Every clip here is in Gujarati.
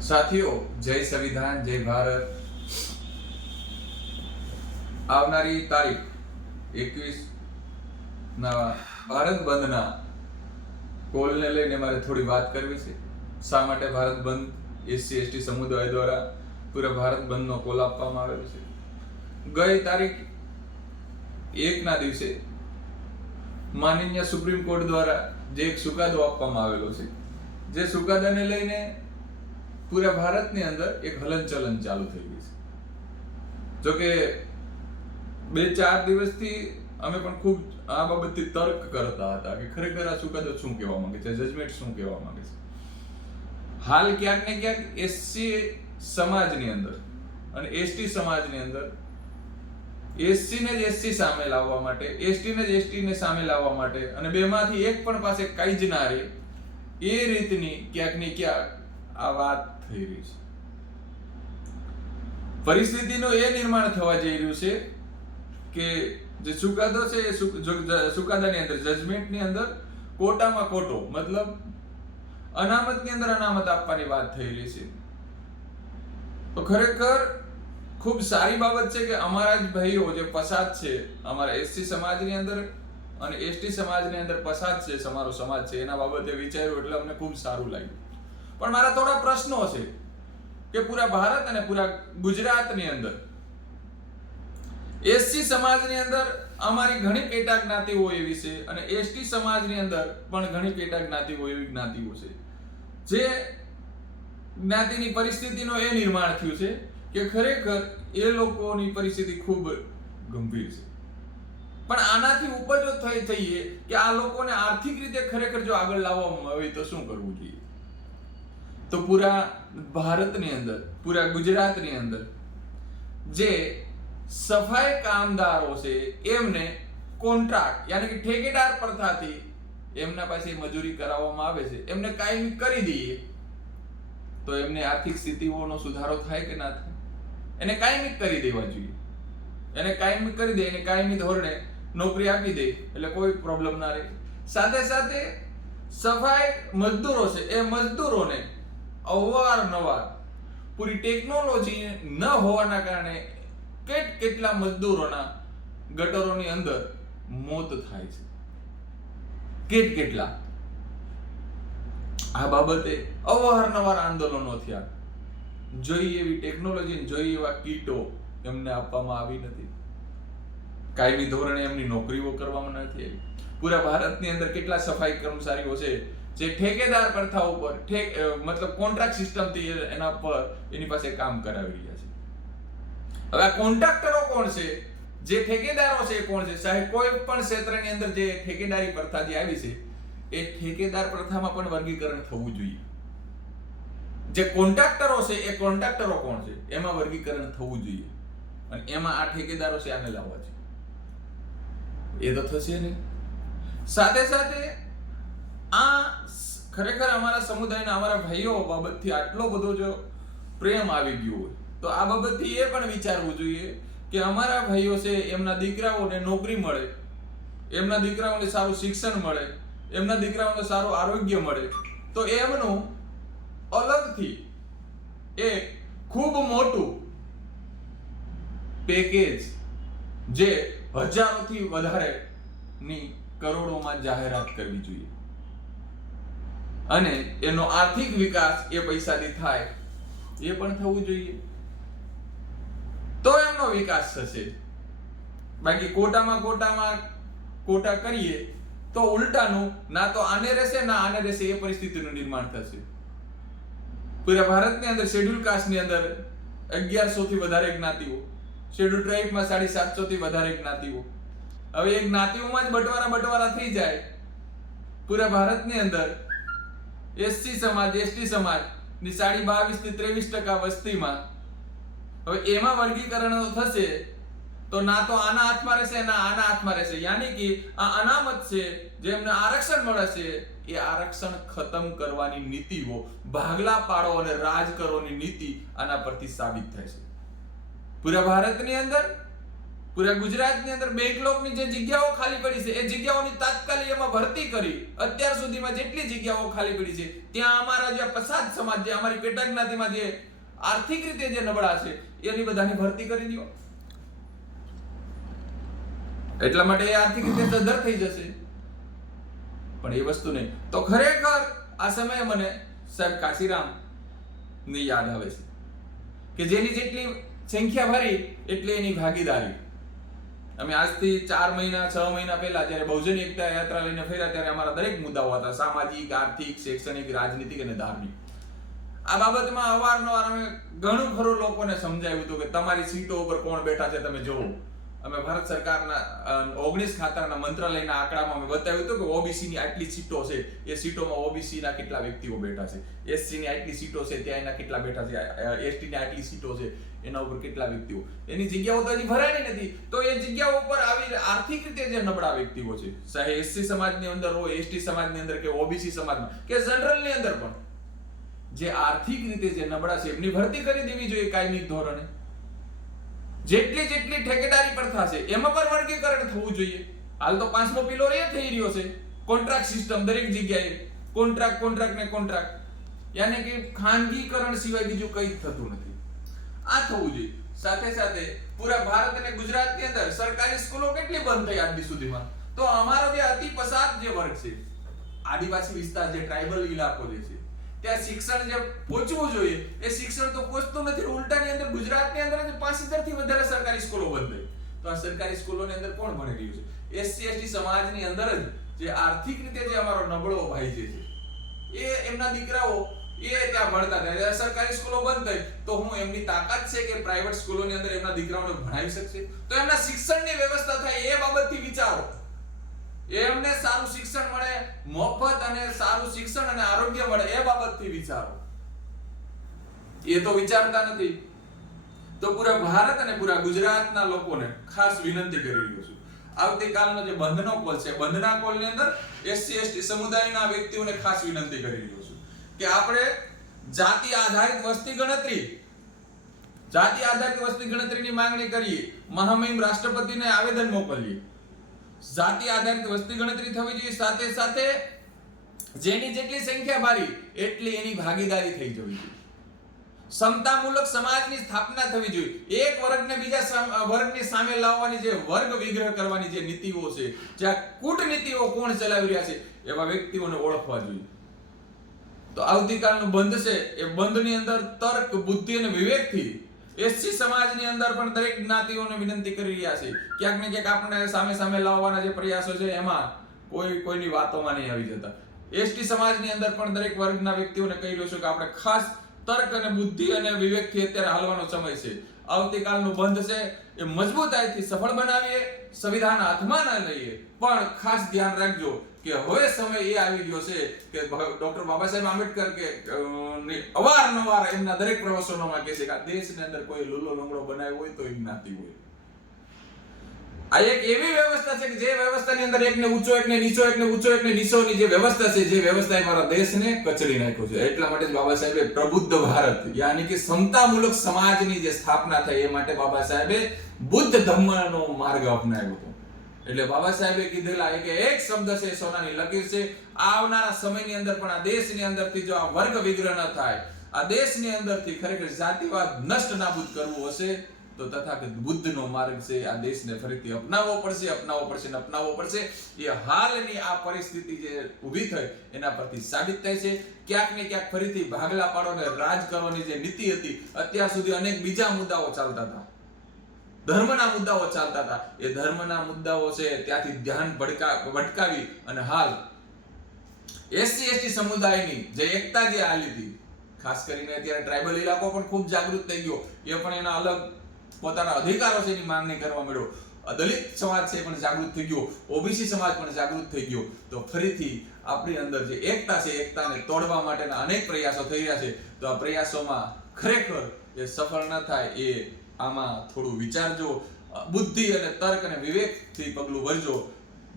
સાથીઓ, જય સંવિધાન, જય ભારત. આવનારી તારીખ 21 ના ભારત બંધના કોલને લઈને મારે થોડી વાત કરવી છે. શા માટે ભારત બંધ એસસી એસટી સમુદાય દ્વારા પૂરા ભારત બંધનો કોલ આપવામાં આવેલો છે? ગઈ તારીખ 1 ના દિવસે માનનીય સુપ્રીમ કોર્ટ દ્વારા જે એક ચુકાદો આપવામાં આવેલો છે, જે ચુકાદાને લઈને પૂરા ભારતની અંદર એક હલનચલન ચાલુ થઈ ગઈ છે. જોકે 2-4 દિવસથી અમે પણ ખૂબ આ બાબતથી તર્ક કરતા હતા કે ખરેખર આ ચુકાદો શું કહેવા માંગે છે, જજમેન્ટ શું કહેવા માંગે છે. હાલ ક્યાંક ને ક્યાંક એસસી સમાજની અંદર અને એસટી સમાજની અંદર એસસી ને જ એસસી સામે લાવવા માટે, એસટી ને જ એસટી ને સામે લાવવા માટે અને બેમાંથી એક પણ પાસે કઈ જ ના રહે એ રીતની ક્યાંક ને ક્યાંક આ વાત થઈ રહી છે. પરિસ્થિતિનું એ નિર્માણ થવા જઈ રહ્યું છે કે જે ચુકાદો છે એ ચુકાદાની અંદર, જજમેન્ટની અંદર કોટામાં કોટો, મતલબ અનામતની અંદર અનામત આપવાની વાત થઈ રહી છે. તો ખરેખર ખૂબ સારી બાબત છે કે અમારા જ ભાઈઓ જે પસાદ છે, અમારા એસસી સમાજની અંદર અને એસટી સમાજની અંદર પસાદ છે, અમારો સમાજ છે, એના બાબતે વિચાર્યું એટલે અમને ખૂબ સારું લાગ્યું. પણ મારા થોડા પ્રશ્નો છે કે પૂરા ભારત અને પૂરા ગુજરાતની અંદર એસસી સમાજની અંદર અમારી ઘણી પેટા જ્ઞાતિઓ એવી છે અને એસટી સમાજની અંદર પણ ઘણી પેટા જ્ઞાતિઓ એવી જ્ઞાતિઓ છે જે જ્ઞાતિની પરિસ્થિતિનો એ નિર્માણ થયું છે કે ખરેખર એ લોકોની પરિસ્થિતિ ખૂબ ગંભીર છે. પણ આનાથી ઉપર જો થઈએ કે આ લોકોને આર્થિક રીતે ખરેખર જો આગળ લાવવામાં આવે તો શું કરવું જોઈએ? તો પૂરા ભારતની અંદર, પૂરા ગુજરાતની અંદર જે સફાઈ કામદારો છે એમને કોન્ટ્રાક્ટ યાની કે ઠેકેદાર પ્રથાથી એમના પાસે મજૂરી કરાવવામાં આવે છે, એમને કાયમી કરી દઈએ તો એમને આર્થિક સ્થિતિઓનો સુધારો થાય કે ના થાય? એને કાયમી કરી દેવા જોઈએ. એને કાયમી કરી દે, એને કાયમી ધોરણે નોકરી આપી દે એટલે કોઈ પ્રોબ્લેમ ના રહે. સાથે સાથે સફાઈ મજદૂરો છે એ મજદૂરોને અવારનવાર પૂરી ટેકનોલોજી ન હોવાના કારણે કેટલા મજદૂરોના ગટરોની અંદર મોત થાય છે, કેટલા. આ બાબતે અવારનવાર આંદોલનો થયા. જોઈએ એવી ટેકનોલોજી, જોઈએ એવા કીટો એમને આપવામાં આવી નથી. કાયમી ધોરણે એમની નોકરીઓ કરવામાં નથી આવી. પૂરા ભારતની અંદર કેટલા સફાઈ કર્મચારીઓ છે જે ઠેકેદાર પ્રથા ઉપર મતલબ કોન્ટ્રાક્ટ સિસ્ટમથી એના પર એની પાસે કામ કરાવી રહ્યા છે. હવે આ કોન્ટ્રાક્ટરો કોણ છે, જે ઠેકેદારો છે એ કોણ છે? સાહેબ, કોઈ પણ ક્ષેત્રની અંદર જે ઠેકેદારી પ્રથા જે આવી છે એ ઠેકેદાર પ્રથામાં પણ વર્ગીકરણ થવું જોઈએ. જે કોન્ટ્રાક્ટરો છે એ કોન્ટ્રાક્ટરો કોણ છે એમાં વર્ગીકરણ થવું જોઈએ અને એમાં આ ઠેકેદારો છે આને લાવવા છે. એ તો થશે નહીં. સાથે સાથે આ ખરેખર અમારા સમુદાયના, અમારા ભાઈઓ બાબતથી આટલો બધો જો પ્રેમ આવી ગયો હોય તો આ બાબતથી એ પણ વિચારવું જોઈએ કે અમારા ભાઈઓ છે એમના દીકરાઓને નોકરી મળે, એમના દીકરાઓને સારું શિક્ષણ મળે, એમના દીકરાઓને સારું આરોગ્ય મળે તો એમનું અલગથી એક ખૂબ મોટું પેકેજ જે હજારોથી વધારેની કરોડોમાં જાહેરાત કરવી જોઈએ અને એનો આર્થિક વિકાસ એ પૈસાથી થાય એ પણ થવું જોઈએ તો એમનો વિકાસ થશે. બાકી કોટા કરીએ તો ઉલટાનું ના તો આને રહેશે ના આને રહેશે એ પરિસ્થિતિનું નિર્માણ થશે. પૂરા ભારતની અંદર શેડ્યુલ કાસ્ટની અંદર 1100 થી વધારે જ્ઞાતિઓ, શેડ્યુલ ટ્રાઇબમાં 750 થી વધારે જ્ઞાતિઓ. હવે એ જ્ઞાતિઓમાં જ બટવારા થઈ જાય પૂરા ભારતની અંદર એસસી સમાજ, એસટી સમાજ ની 22% થી 23% વસ્તીમાં. હવે એમાં વર્ગીકરણ થશે તો ના તો આના હાથમાં રહેશે ના આના હાથમાં રહેશે. યાની કે આ અનામત છે, જેમને આરક્ષણ મળે છે એ આરક્ષણ ખતમ કરવાની નીતિઓ, ભાગલા પાડો અને રાજ કરોની નીતિ આના પરથી સાબિત થાય છે. પૂરા ભારતની અંદર પૂરા ગુજરાતની અંદર બેકલોગની જે જગ્યાઓ ખાલી પડી છે એ જગ્યાઓની તાત્કાલિક એમાં ભરતી કરી અત્યાર સુધીમાં જેટલી જગ્યાઓ ખાલી પડી છે ત્યાં અમારા જે પછાત સમાજ, જે અમારી પેટા જ્ઞાતિમાં જે આર્થિક રીતે જે નબળા છે એની બધાની ભરતી કરી દો. એટલા માટે એ આર્થિક રીતે સદ્ધર થઈ જશે. પણ એ વસ્તુ નહીં. તો ખરેખર આ સમયે મને સાહેબ કાશીરામ ની યાદ આવે છે કે જેની જેટલી સંખ્યા ભરી એટલી એની ભાગીદારી. અમે આજથી 4 મહિના 6 મહિના પહેલા જ્યારે બહુજન એકતા યાત્રા લઈને ફર્યા ત્યારે અમારા દરેક મુદ્દાઓ હતા, સામાજિક, આર્થિક, શૈક્ષણિક, રાજનીતિક અને ધાર્મિક. આ બાબતમાં અવારનવાર અમે ઘણું ખરું લોકોને સમજાવ્યું હતું કે તમારી સીટો ઉપર કોણ બેઠા છે તમે જોવો. અમે ભારત સરકારના 19 ખાતાના મંત્રાલયના આંકડામાં અમે બતાવ્યું હતું કે ઓબીસી ની આટલી સીટો છે, એ સીટોમાં ઓબીસી ના કેટલા વ્યક્તિઓ બેઠા છે, એસસી ની આટલી સીટો છે ત્યાં એના કેટલા બેઠા છે, એસટી ની આટલી સીટો છે એના ઉપર કેટલા વ્યક્તિઓ. એની જગ્યાઓ તો હજી ભરાણી નથી. તો એ જગ્યાઓ ઉપર આવી આર્થિક રીતે જે નબળા વ્યક્તિઓ છે, ચાહે એસસી સમાજની અંદર હોય, એસટી સમાજની અંદર કે ઓબીસી સમાજમાં કે જનરલની અંદર પણ જે આર્થિક રીતે જે નબળા છે એમની ભરતી કરી દેવી જોઈએ કાયમી ધોરણે. જેટલી ઠેકેદારી પ્રથા છે એમાં પણ વર્ગીકરણ થવું જોઈએ. હાલ તો 5મો પિલર એ થઈ રહ્યો છે, કોન્ટ્રાક્ટ સિસ્ટમ દરેક જગ્યાએ કોન્ટ્રાક્ટ યાની કે ખાનગીકરણ સિવાય બીજું કંઈ જ થતું નથી. આ થવું જોઈએ. સાથે સાથે પૂરા ભારત અને ગુજરાતની અંદર સરકારી સ્કૂલો કેટલી બંધ થઈ આજ સુધીમાં. તો અમારો જે અતિ પછાત જે વર્ગ છે, આદિવાસી વિસ્તાર, જે ટ્રાઇબલ ઇલાકો જે છે, ત્યાં શિક્ષણ જે પહોંચવું જોઈએ એ શિક્ષણ તો પહોંચતું નથી. ઉલટાની અંદર ગુજરાતની અંદર 5000 થી વધારે સરકારી સ્કૂલો બંધ થઈ. તો આ સરકારી સ્કૂલોની અંદર કોણ ભણી રહ્યું છે? એસસી એસટી સમાજની અંદર જ જે આર્થિક રીતે જે અમારો નબળો ભાઈ જે છે એ એમના દીકરાઓ એ ત્યાં ભણતા હતા. સરકારી સ્કૂલો બંધ થઈ તો હું એમની તાકાત છે કે પ્રાઇવેટ સ્કૂલોની અંદર એમના દીકરાઓને ભણાવી શકશે? તો એમના શિક્ષણની વ્યવસ્થા થાય એ બાબતથી વિચારો. એમને સારું શિક્ષણ મળે, મફત અને સારું શિક્ષણ અને આરોગ્ય મળે એ બાબતથી વિચારો. એ તો વિચારતા નથી. તો પૂરા ભારત અને પૂરા ગુજરાતના લોકોને ખાસ વિનંતી કરી રહ્યો છું, આવતીકાલનો જે બંધનો કોલ છે, બંધના કોલની અંદર એસસી એસટી સમુદાયના વ્યક્તિઓને ખાસ વિનંતી કરી રહ્યો છું કે આપણે જાતિ આધારિત વસ્તી ગણતરીની માંગણી કરીએ, મહામહિમ રાષ્ટ્રપતિને આવેદન મોકલીએ. જાતિ આધારિત વસ્તી ગણતરી થવી જોઈએ. સાથે સાથે જેની જેટલી સંખ્યા ભારી એટલી એની ભાગીદારી થઈ જવી જોઈએ. સમતામૂલક સમાજની સ્થાપના થવી જોઈએ. એક વર્ગને બીજા વર્ગની સામે લાવવાની જે વર્ગ વિગ્રહ કરવાની જે નીતિઓ છે, જે કૂટનીતિઓ કોણ ચલાવી રહ્યા છે એવા વ્યક્તિઓને ઓળખવા જોઈએ. તો આવતીકાલનું બંધ છે એ બંધની અંદર તર્ક, બુદ્ધિ અને વિવેકથી એસસી સમાજની અંદર પણ દરેક જ્ઞાતિઓને વિનંતી કરી રહ્યા છે. ક્યાંક ને ક્યાંક આપણે સામે લાવવાના જે પ્રયાસો છે એમાં કોઈની વાતોમાં નહીં આવી જતા. એસટી સમાજની અંદર પણ દરેક વર્ગના વ્યક્તિઓને કહી રહ્યો છું કે આપણે ખાસ તર્ક અને બુદ્ધિ અને વિવેકથી અત્યારે હાલવાનો સમય છે. આવતીકાલનું બંધ છે એ મજબૂતાઈથી સફળ બનાવીએ, સંવિધાન હાથમાં ન લઈએ, પણ ખાસ ધ્યાન રાખજો કે હવે સમય એ આવી ગયો છે કે ડોક્ટર બાબા સાહેબ આંબેડકર કે અવારનવાર એમના દરેક પ્રવચનોમાં કહે છે કે આ દેશની અંદર કોઈ લૂલો લંગડો બનાવ્યો હોય તો એ જ્ઞાતિ હોય. આ એક એવી વ્યવસ્થા છે કે જે વ્યવસ્થાની અંદર એકને ઊંચો, એકને નીચો, એકને ઊંચો, એકને નીચોની જે વ્યવસ્થા છે, જે વ્યવસ્થાએ મારા દેશને કચડી નાખ્યો છે. એટલા માટે જ બાબા સાહેબે પ્રબુદ્ધ ભારત યાની કે સમતામૂલક સમાજની જે સ્થાપના થઈ એ માટે બાબા સાહેબે બુદ્ધ ધમ્મનો માર્ગ અપનાવ્યો હતો. એટલે બાબા સાહેબે કીધેલા એક શબ્દ છે, સોનાની લકીર છે. આવનારા સમયની અંદર પણ આ દેશની અંદરથી જો આ વર્ગ વિગ્રહ ન થાય, આ દેશની અંદરથી ખરેખર જાતિવાદ નષ્ટ નાબૂદ કરવું હશે તો તથાગત બુદ્ધનો માર્ગ છે આ દેશને ફરીથી અપનાવવો પડશે. એ હાલની આ પરિસ્થિતિ જે ઊભી થઈ એના પરથી સાબિત થાય છે. ક્યાંક ને ક્યાંક ફરીથી ભાગલા પાડો અને રાજ કરવાની જે નીતિ હતી, અત્યાર સુધી અનેક બીજા મુદ્દાઓ ચાલતા હતા, ધર્મના મુદ્દાઓ ચાલતા હતા. એ ધર્મના મુદ્દાઓ છે ત્યાંથી ધ્યાન ભટકાવી અને હાલ એસસી એસટી સમુદાયની જે એકતા જે આલી હતી, ખાસ કરીને અત્યારે ટ્રાઇબલ ઇલાકો પણ ખૂબ જાગૃત થઈ ગયો. એ પણ એના અલગ પોતાના અધિકારો છે એની માંગણી કરવા માંડ્યો. દલિત સમાજ છે પણ જાગૃત થઈ ગયો, ઓબીસી સમાજ પણ જાગૃત થઈ ગયો. તો ફરીથી આપણી અંદર જે એકતા છે, એકતાને તોડવા માટેના અનેક પ્રયાસો થઈ રહ્યા છે. તો આ પ્રયાસોમાં ખરેખર એ સફળ ન થાય એ આમાં થોડું વિચારજો. બુદ્ધિ અને તર્ક અને વિવેકથી પગલું ભરજો.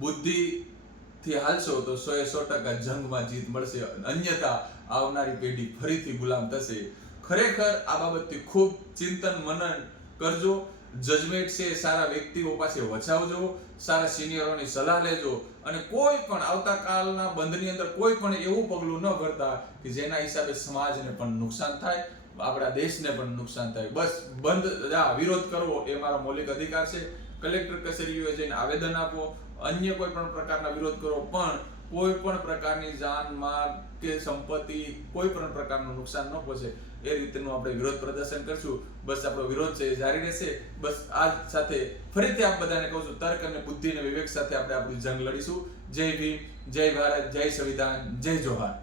બુદ્ધિથી હાલશો તો 100% જંગમાં જીત મળશે, અન્યથા આવનારી પેઢી ફરીથી ગુલામ થશે. ખરેખર આ બાબતથી ખૂબ ચિંતન મનન કરજો જજમેન્ટ છે એ સારા વ્યક્તિઓ પાસે વચાવજો, સારા સિનિયરોની સલાહ લેજો અને કોઈ પણ આવતા કાલના બંધની અંદર કોઈ પણ એવું પગલું ન ભરતા કે જેના હિસાબે સમાજને પણ નુકસાન થાય, આપણા દેશને પણ નુકસાન થાય. બસ વિરોધ કરવો એ મારો મૌલિક અધિકાર છે. કલેક્ટર કચેરીઓએ જઈને આવેદન આપો, અન્ય કોઈ પણ પ્રકારના વિરોધ કરો, પણ કોઈ પણ પ્રકારની જાન માલ કે સંપત્તિ કોઈ પણ પ્રકારનું નુકસાન ન પહોંચે એ રીતનું આપણે વિરોધ પ્રદર્શન કરશું. બસ આપણો વિરોધ છે એ જારી રહેશે. બસ આ સાથે ફરીથી આપ બધાને કહું છું, તર્ક અને બુદ્ધિ અને વિવેક સાથે આપણે આપણી જંગ લડીશું. જય ભીમ, જય ભારત, જય સંવિધાન, જય જોહાર.